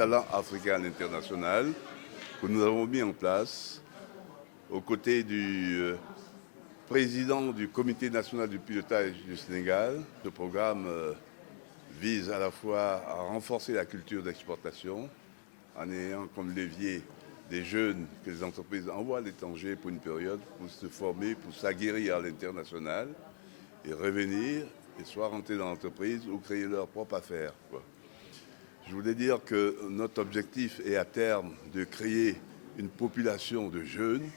talents africains à l'international que nous avons mis en place aux côtés du président du Comité national du pilotage du Sénégal. Ce programme vise à la fois à renforcer la culture d'exportation en ayant comme levier des jeunes que les entreprises envoient à l'étranger pour une période pour se former, pour s'aguerrir à l'international et revenir et soit rentrer dans l'entreprise ou créer leur propre affaire. Je voulais dire que notre objectif est à terme de créer une population de jeunes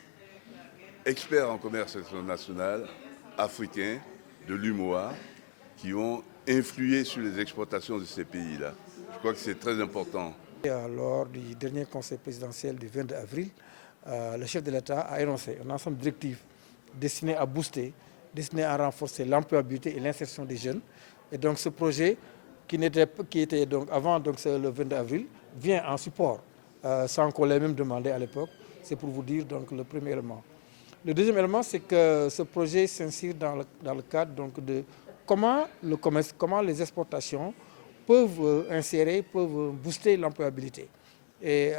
experts en commerce international, africains, de l'UMOA, qui vont influer sur les exportations de ces pays-là. Je crois que c'est très important. Lors du dernier conseil présidentiel du 22 avril, le chef de l'État a énoncé un ensemble de directives destinées à booster, destinées à renforcer l'employabilité et l'insertion des jeunes. Et donc ce projet, qui était donc avant le 22 avril, vient en support, sans qu'on l'ait même demandé à l'époque. C'est pour vous dire donc le premier élément. Le deuxième élément, c'est que ce projet s'inscrit dans le cadre donc, de comment le commerce, comment les exportations peuvent insérer, peuvent booster l'employabilité. Et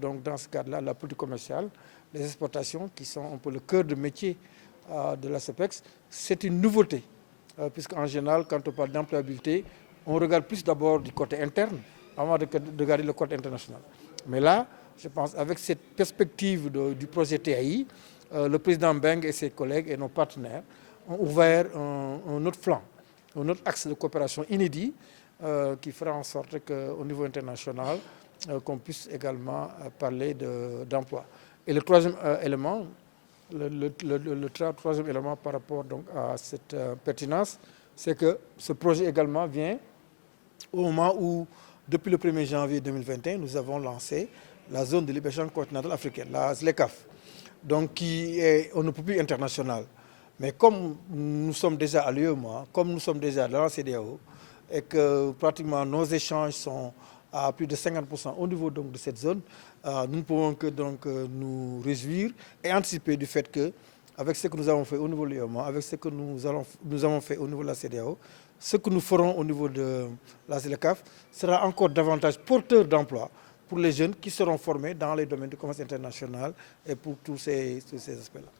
donc dans ce cadre-là, la politique commerciale, les exportations qui sont un peu le cœur de métier de la CEPEX, c'est une nouveauté. Puisqu'en général, quand on parle d'employabilité, on regarde plus d'abord du côté interne avant de regarder le côté international. Mais là, je pense, avec cette perspective du projet TAI, le président Mbeng et ses collègues et nos partenaires ont ouvert un autre flanc, un autre axe de coopération inédit qui fera en sorte qu'au niveau international, qu'on puisse également parler d'emploi. Et le troisième élément, troisième élément par rapport donc, à cette pertinence, c'est que ce projet également vient au moment où, depuis le 1er janvier 2021, nous avons lancé la zone de libre-échange continentale africaine, la ZLECAf, donc qui est on ne peut plus international. Mais comme nous sommes déjà à l'UEMOA, comme nous sommes déjà dans la CEDEAO, et que pratiquement nos échanges sont à plus de 50% au niveau donc, de cette zone, nous ne pouvons que donc, nous réjouir et anticiper du fait que, avec ce que nous avons fait au niveau de l'UEMOA, avec ce que nous avons fait au niveau de la CEDEAO, ce que nous ferons au niveau de la ZLECAf sera encore davantage porteur d'emploi pour les jeunes qui seront formés dans les domaines du commerce international et pour tous ces aspects-là.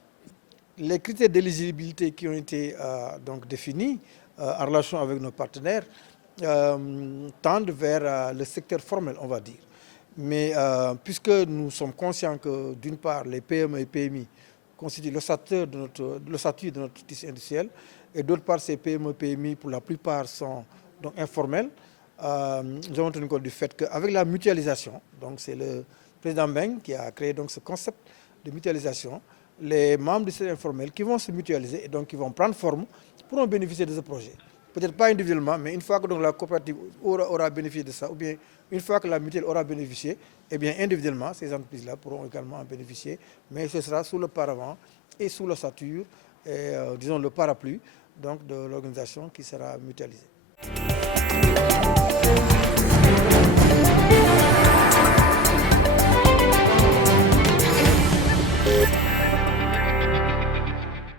Les critères d'éligibilité qui ont été donc définis en relation avec nos partenaires tendent vers le secteur formel, on va dire. Mais puisque nous sommes conscients que, d'une part, les PME et PMI constituent l'ossature de notre tissu industriel, et d'autre part, ces PME et PMI, pour la plupart, sont donc informels, nous avons tenu compte du fait qu'avec la mutualisation, donc c'est le président Mbeng qui a créé donc ce concept de mutualisation, les membres du secteur informel qui vont se mutualiser et donc qui vont prendre forme pourront bénéficier de ce projet. Peut-être pas individuellement, mais une fois que donc, la coopérative aura bénéficié de ça, ou bien une fois que la mutuelle aura bénéficié, eh bien individuellement, ces entreprises-là pourront également en bénéficier, mais ce sera sous le paravent et sous l'ossature, et disons le parapluie donc, de l'organisation qui sera mutualisée.